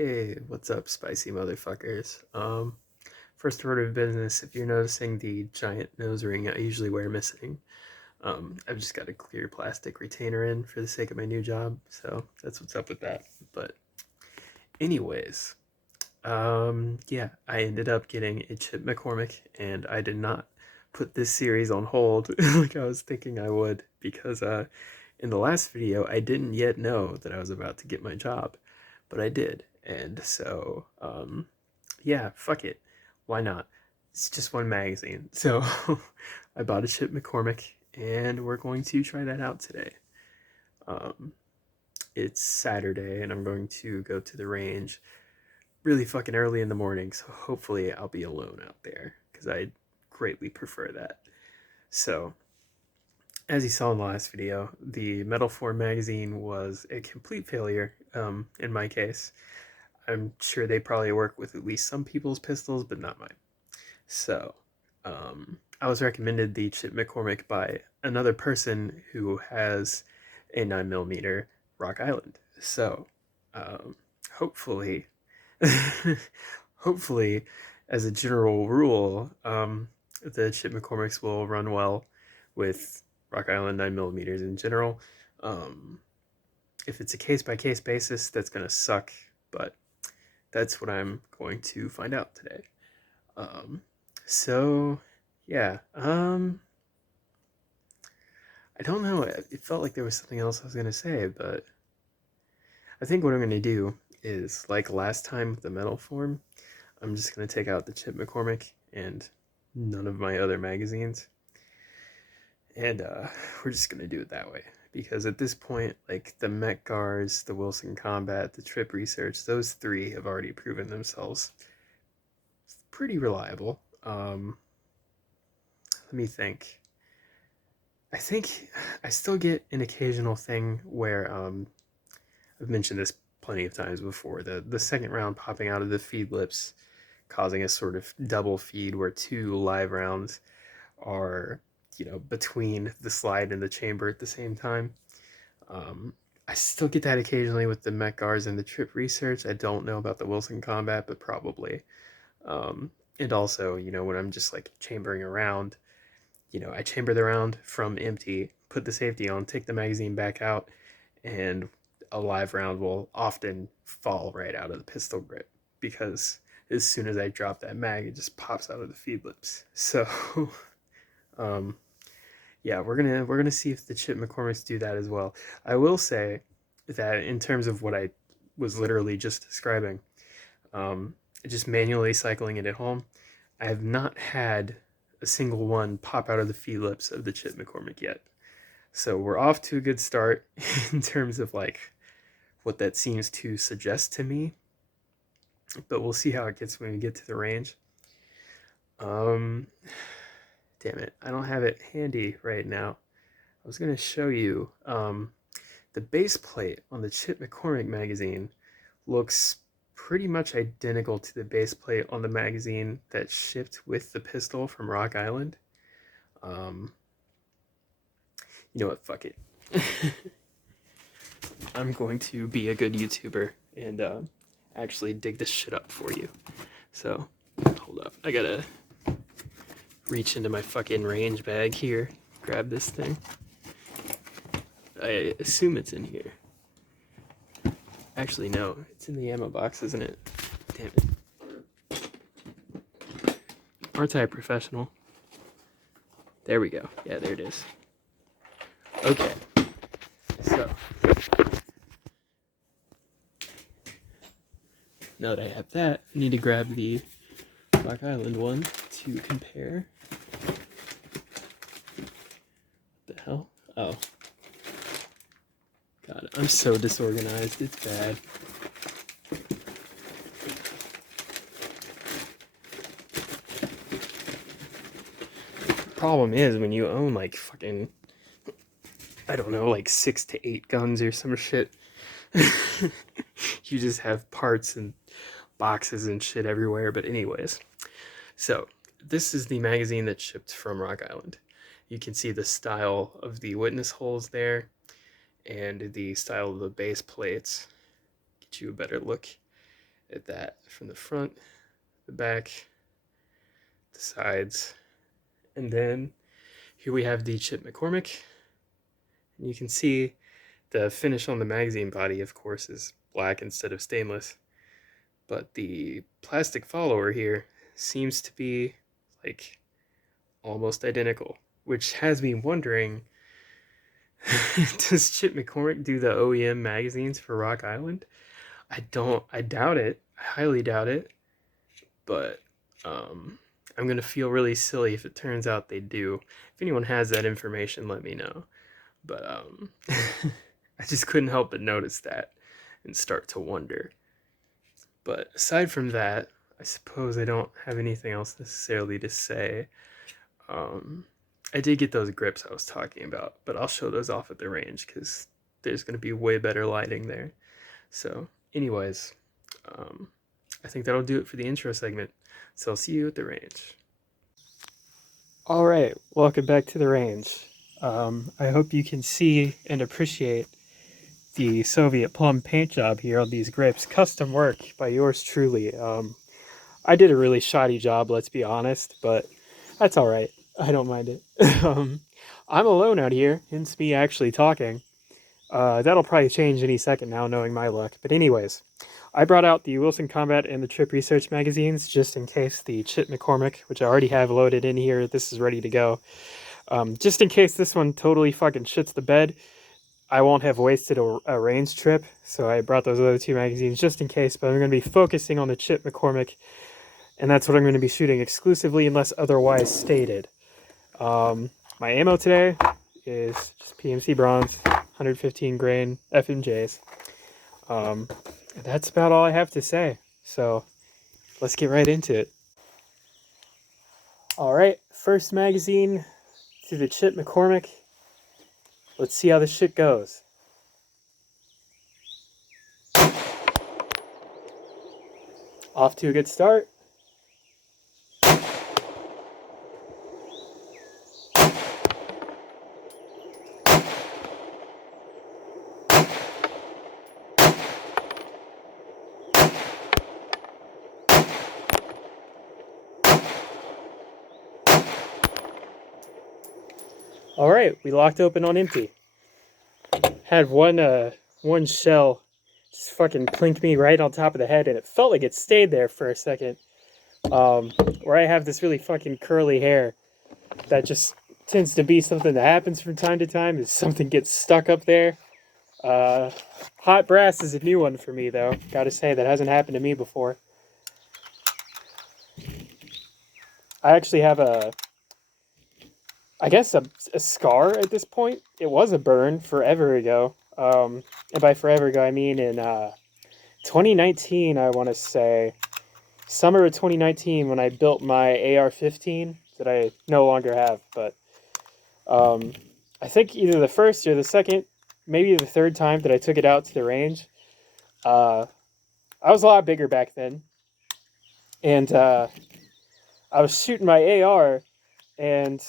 Hey, what's up, spicy motherfuckers? First order of business, if you're noticing the giant nose ring I usually wear missing, I've just got a clear plastic retainer in for the sake of my new job, so that's what's up with that. But anyways, yeah, I ended up getting a Chip McCormick, and I did not put this series on hold like I was thinking I would, because in the last video, I didn't yet know that I was about to get my job, but I did. And so, yeah, fuck it. Why not? It's just one magazine. So I bought a Chip McCormick, and we're going to try that out today. Um, it's Saturday, and I'm going to go to the range really fucking early in the morning, so hopefully I'll be alone out there, because I greatly prefer that. So, as you saw in the last video, the Metal Form magazine was a complete failure, in my case. I'm sure they probably work with at least some people's pistols, but not mine. So, I was recommended the Chip McCormick by another person who has a 9mm Rock Island. So, hopefully, hopefully, as a general rule, the Chip McCormicks will run well with Rock Island 9mm in general. Um, if it's a case by case basis, that's gonna suck, but that's what I'm going to find out today. Um, so yeah, I don't know. It felt like there was something else I was gonna say, but I think what I'm gonna do is, like last time with the metal form, I'm just gonna take out the Chip McCormick and none of my other magazines, and we're just gonna do it that way. Because at this point, like the Mcgars, the Wilson Combat, the Trip Research, those three have already proven themselves pretty reliable. Let me think. I think I still get an occasional thing where I've mentioned this plenty of times before. The second round popping out of the feed lips, causing a sort of double feed where two live rounds are, between the slide and the chamber at the same time. Um, I still get that occasionally with the Mcgars and the Trip Research. I don't know about the Wilson Combat, but probably. And also, when I'm just like chambering around, I chamber the round from empty, put the safety on, take the magazine back out, and a live round will often fall right out of the pistol grip because as soon as I drop that mag, it just pops out of the feed lips. So, um, yeah, we're gonna see if the Chip McCormicks do that as well. I will say that in terms of what I was literally just describing, um, just manually cycling it at home, I have not had a single one pop out of the feed lips of the Chip McCormick yet. So we're off to a good start in terms of like what that seems to suggest to me. But we'll see how it gets when we get to the range. Um, damn it, I don't have it handy right now. I was gonna show you the base plate on the Chip McCormick magazine looks pretty much identical to the base plate on the magazine that shipped with the pistol from Rock Island. Um, you know what? Fuck it. I'm going to be a good YouTuber and actually dig this shit up for you. So, hold up. I gotta reach into my fucking range bag here, grab this thing. I assume it's in here. Actually, no, it's in the ammo box, isn't it? Damn it. Aren't I a professional? There we go. Yeah, there it is. Okay. So, now that I have that, I need to grab the Rock Island one to compare. What the hell? Oh. God, I'm so disorganized. It's bad. Problem is, when you own like fucking, I don't know, like 6 to 8 guns or some shit, you just have parts and boxes and shit everywhere. But anyways, so this is the magazine that shipped from Rock Island. You can see the style of the witness holes there and the style of the base plates. Get you a better look at that from the front, the back, the sides, and then here we have the chip McCormick. And you can see the finish on the magazine body, of course, is black instead of stainless. But the plastic follower here seems to be like almost identical, which has me wondering, does Chip McCormick do the OEM magazines for Rock Island? I doubt it. I highly doubt it. But I'm gonna feel really silly if it turns out they do. If anyone has that information, let me know. But I just couldn't help but notice that and start to wonder. But aside from that, I suppose I don't have anything else necessarily to say. I did get those grips I was talking about, but I'll show those off at the range because there's going to be way better lighting there. So, anyways, I think that'll do it for the intro segment. So I'll see you at the range. All right, welcome back to the range. I hope you can see and appreciate the Soviet plum paint job here on these grips. Custom work by yours truly. I did a really shoddy job, let's be honest, but that's all right. I don't mind it. I'm alone out here, hence me actually talking. That'll probably change any second now, knowing my luck. But anyways, I brought out the Wilson Combat and the Trip Research magazines just in case the Chip McCormick, which I already have loaded in here, this is ready to go. Just in case this one totally fucking shits the bed, I won't have wasted a range trip, so I brought those other two magazines just in case, but I'm going to be focusing on the Chip McCormick, and that's what I'm going to be shooting exclusively unless otherwise stated. My ammo today is just PMC bronze, 115 grain FMJs. That's about all I have to say, so let's get right into it. Alright, first magazine to the Chip McCormick. Let's see how this shit goes. Off to a good start. All right, we locked open on empty. Had one shell just fucking plink me right on top of the head, and it felt like it stayed there for a second. Where I have this really fucking curly hair that just tends to be something that happens from time to time, is something gets stuck up there. Hot brass is a new one for me, though. Gotta say, that hasn't happened to me before. I actually have I guess a scar at this point. It was a burn forever ago. And by forever ago, I mean in 2019, I want to say. Summer of 2019 when I built my AR-15 that I no longer have. But I think either the first or the second, maybe the third time that I took it out to the range, I was a lot bigger back then. And I was shooting my AR, and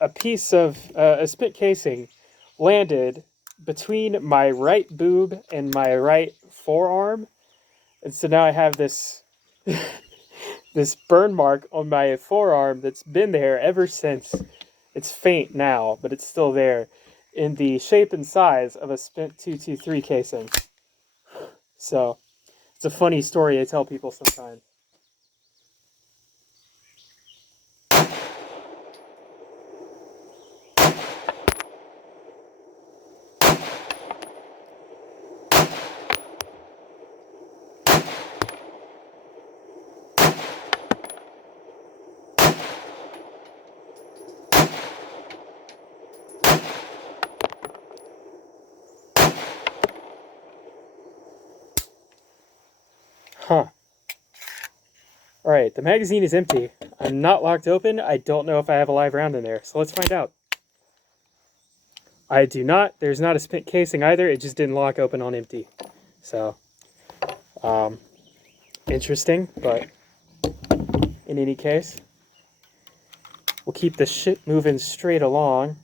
a piece of a spit casing landed between my right boob and my right forearm, and so now I have this this burn mark on my forearm that's been there ever since. It's faint now, but it's still there, in the shape and size of a spent 223 casing. So it's a funny story I tell people sometimes. Huh. Alright, the magazine is empty. I'm not locked open. I don't know if I have a live round in there, so let's find out. I do not. There's not a spent casing either. It just didn't lock open on empty. So, interesting, but in any case, we'll keep the shit moving straight along.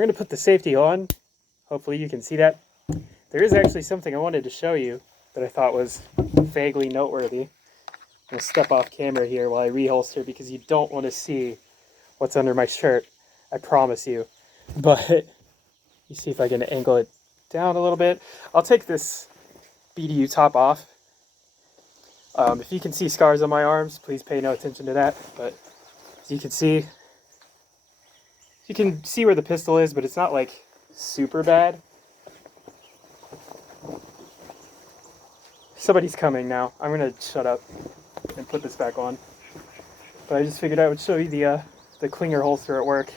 I'm going to put the safety on. Hopefully you can see that. There is actually something I wanted to show you that I thought was vaguely noteworthy. I'm going to step off camera here while I reholster because you don't want to see what's under my shirt. I promise you. But you see if I can angle it down a little bit. I'll take this BDU top off. If you can see scars on my arms, please pay no attention to that. But as you can see where the pistol is, but it's not like super bad. Somebody's coming now. I'm gonna shut up and put this back on. But I just figured I would show you the Klinger holster at work.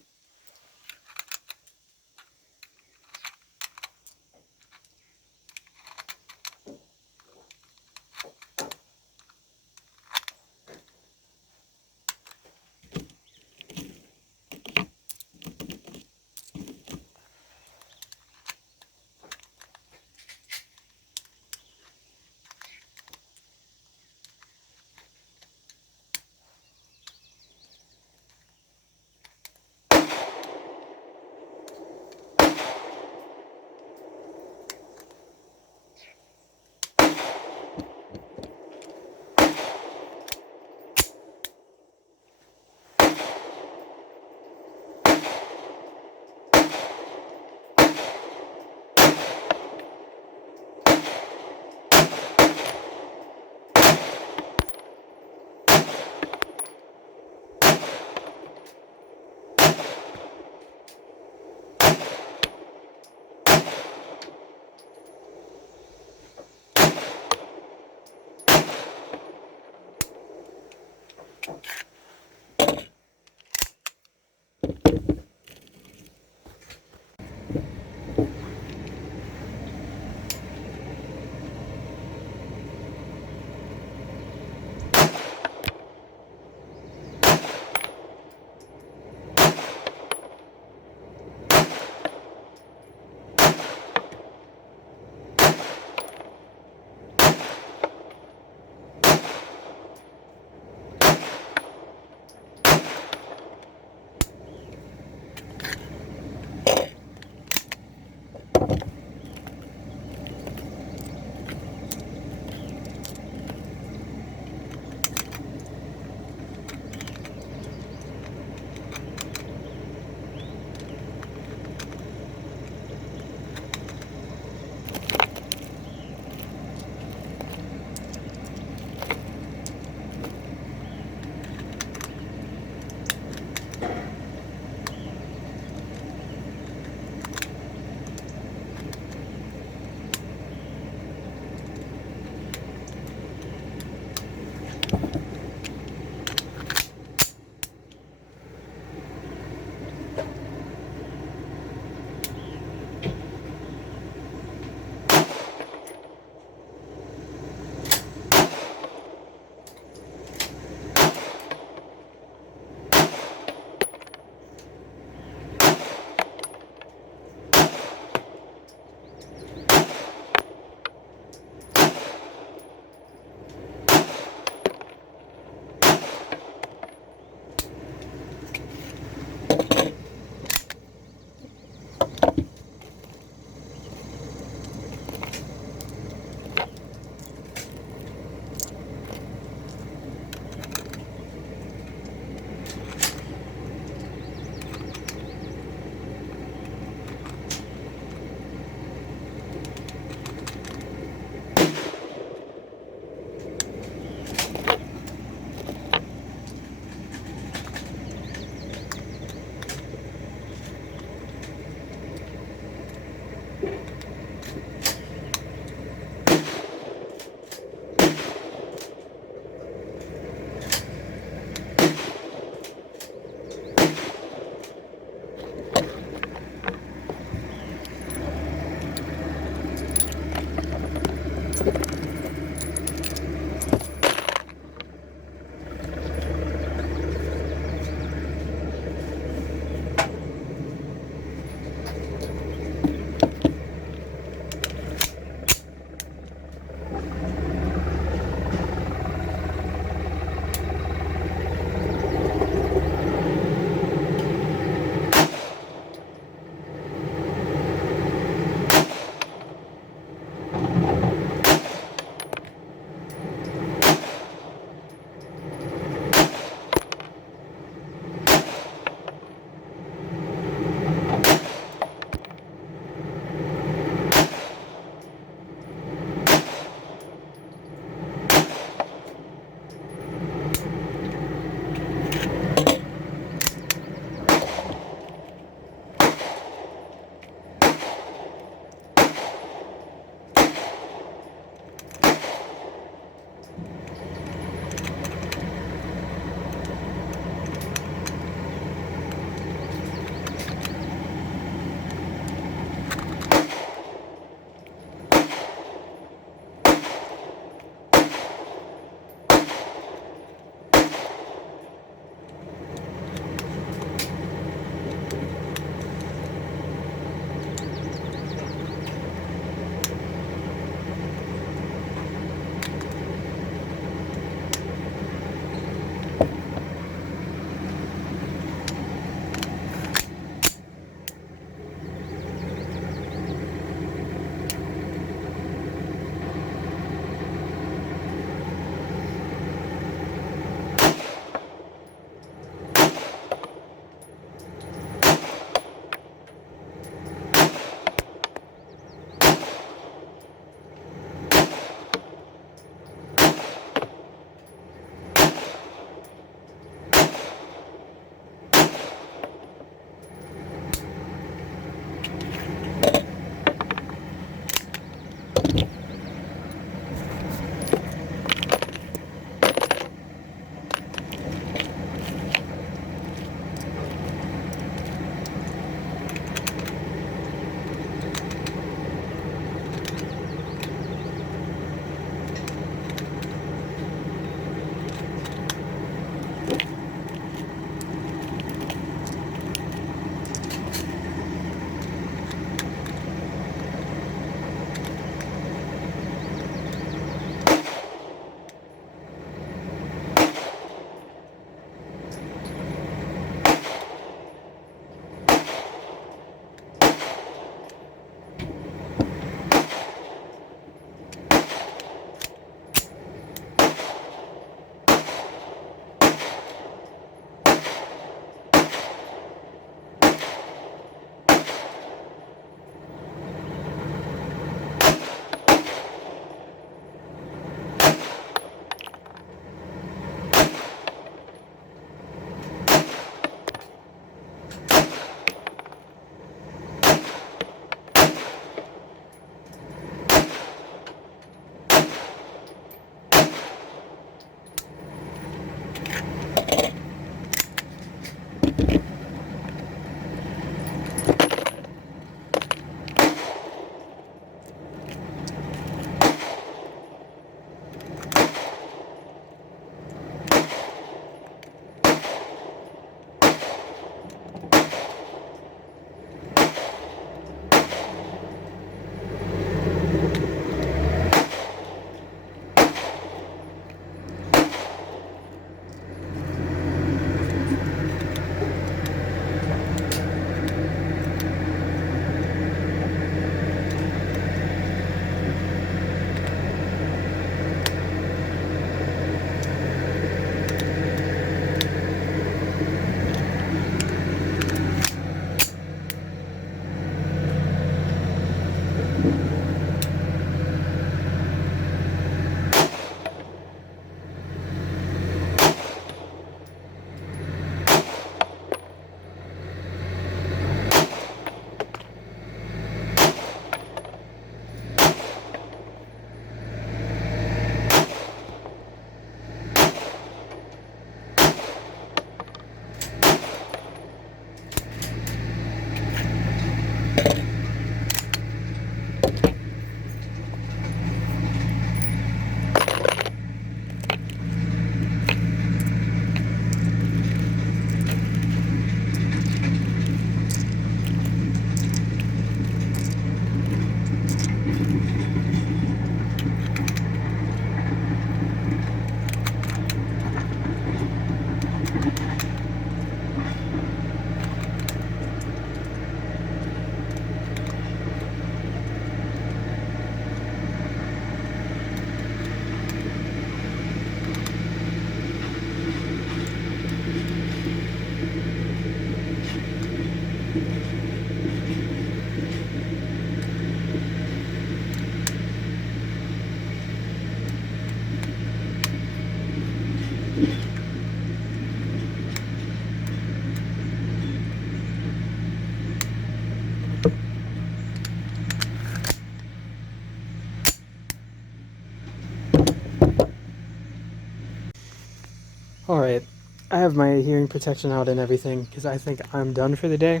have my hearing protection out and everything because I think I'm done for the day.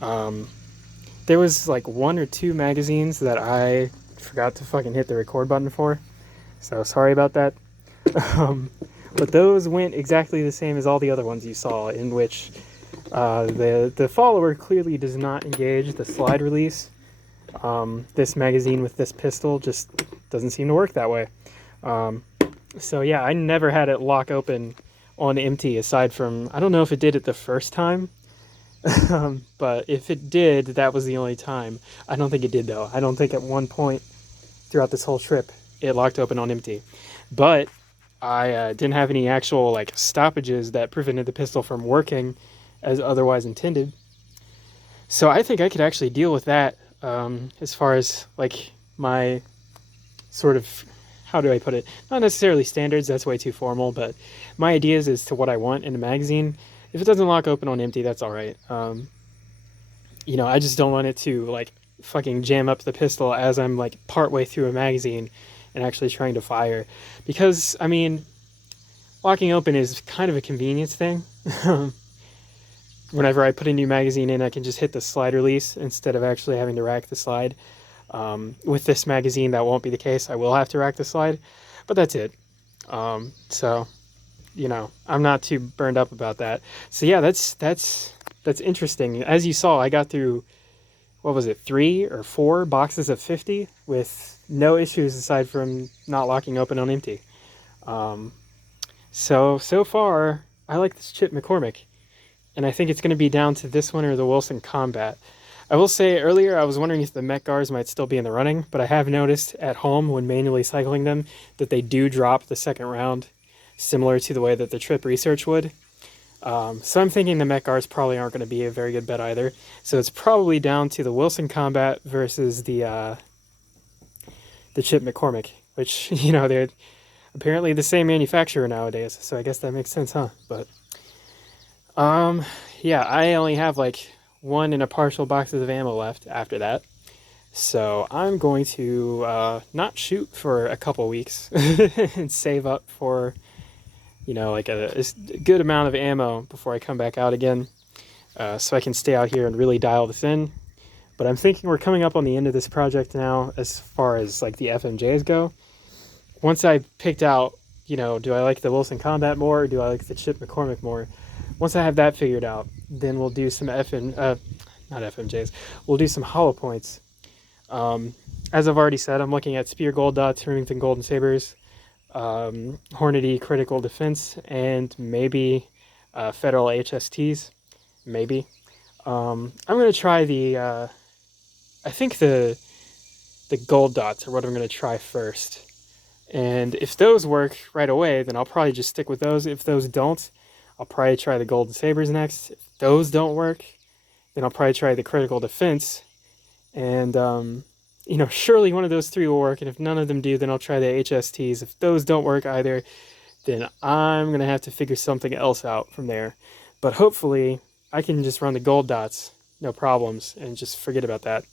Um, there was like 1 or 2 magazines that I forgot to fucking hit the record button for, so sorry about that. um, but those went exactly the same as all the other ones you saw, in which the follower clearly does not engage the slide release. This magazine with this pistol just doesn't seem to work that way. So yeah, I never had it lock open on empty, aside from, I don't know if it did it the first time, but if it did, that was the only time. I don't think it did though. I don't think at one point throughout this whole trip it locked open on empty. But I didn't have any actual like stoppages that prevented the pistol from working as otherwise intended. So I think I could actually deal with that, as far as like my sort of, how do I put it? Not necessarily standards, that's way too formal, but my ideas as to what I want in a magazine. If it doesn't lock open on empty, that's all right. I just don't want it to like fucking jam up the pistol as I'm like partway through a magazine and actually trying to fire. Because, I mean, locking open is kind of a convenience thing. Whenever I put a new magazine in, I can just hit the slide release instead of actually having to rack the slide. With this magazine, that won't be the case. I will have to rack the slide, but that's it. So, I'm not too burned up about that. So yeah, that's interesting. As you saw, I got through, what was it, 3 or 4 boxes of 50 with no issues aside from not locking open on empty. So far, I like this chip McCormick, and I think it's going to be down to this one or the Wilson Combat. I will say earlier I was wondering if the Mcars might still be in the running, but I have noticed at home when manually cycling them that they do drop the second round, similar to the way that the Trip Research would. So I'm thinking the Mcars probably aren't going to be a very good bet either. So it's probably down to the Wilson Combat versus the Chip McCormick, which, they're apparently the same manufacturer nowadays. So I guess that makes sense, huh? But yeah, I only have like 1 and a partial boxes of ammo left after that. So I'm going to not shoot for a couple weeks and save up for, like a good amount of ammo before I come back out again, so I can stay out here and really dial this in. But I'm thinking we're coming up on the end of this project now as far as like the FMJs go. Once I picked out, do I like the Wilson Combat more or do I like the Chip McCormick more? Once I have that figured out, then we'll do some not FMJs, we'll do some hollow points. As I've already said, I'm looking at Spear Gold Dots, Remington Golden Sabers, Hornady Critical Defense, and maybe Federal HSTs, maybe. I'm going to try I think the Gold Dots are what I'm going to try first. And if those work right away, then I'll probably just stick with those. If those don't, I'll probably try the Golden Sabers next. If those don't work, then I'll probably try the Critical Defense. And, surely one of those 3 will work. And if none of them do, then I'll try the HSTs. If those don't work either, then I'm going to have to figure something else out from there. But hopefully, I can just run the Gold Dots, no problems, and just forget about that.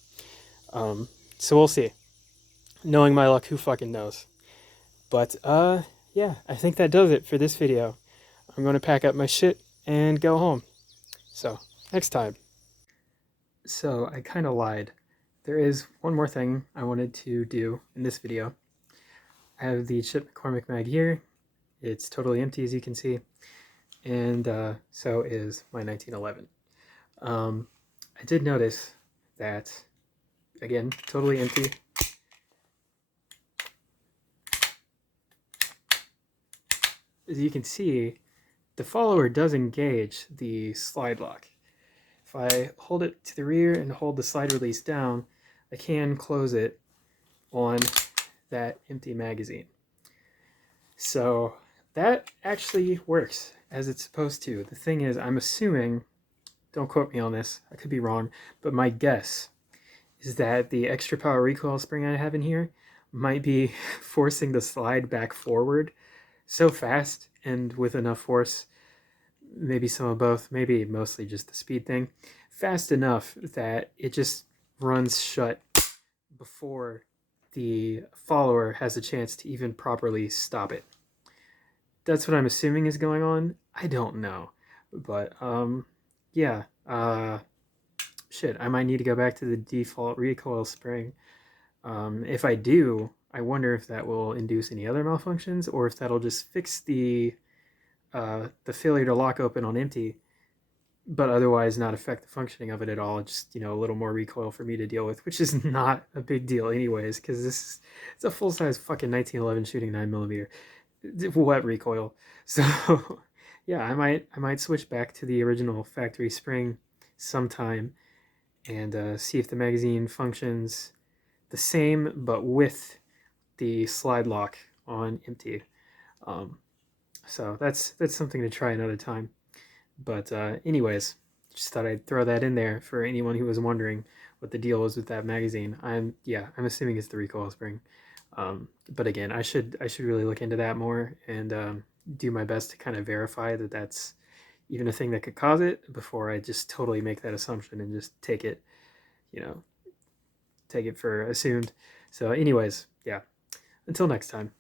So we'll see. Knowing my luck, who fucking knows? But, yeah, I think that does it for this video. I'm going to pack up my shit and go home. So, next time. So, I kind of lied. There is one more thing I wanted to do in this video. I have the Chip McCormick mag here. It's totally empty, as you can see. And so is my 1911. I did notice that, again, totally empty. As you can see, the follower does engage the slide lock. If I hold it to the rear and hold the slide release down, I can close it on that empty magazine. So that actually works as it's supposed to. The thing is, I'm assuming, don't quote me on this, I could be wrong, but my guess is that the extra power recoil spring I have in here might be forcing the slide back forward so fast and with enough force, maybe some of both, maybe mostly just the speed thing, fast enough that it just runs shut before the follower has a chance to even properly stop it. That's what I'm assuming is going on. I don't know, but yeah. Shit, I might need to go back to the default recoil spring. If I do, I wonder if that will induce any other malfunctions, or if that'll just fix the failure to lock open on empty, but otherwise not affect the functioning of it at all. Just a little more recoil for me to deal with, which is not a big deal anyways, because it's a full size fucking 1911 shooting 9mm. What recoil? So yeah, I might switch back to the original factory spring sometime and see if the magazine functions the same, but with the slide lock on empty. Um, so that's something to try another time. But anyways, just thought I'd throw that in there for anyone who was wondering what the deal was with that magazine. I'm assuming it's the recoil spring. But again, I should really look into that more and do my best to kind of verify that that's even a thing that could cause it before I just totally make that assumption and just you know, take it for assumed. So, anyways, yeah. Until next time.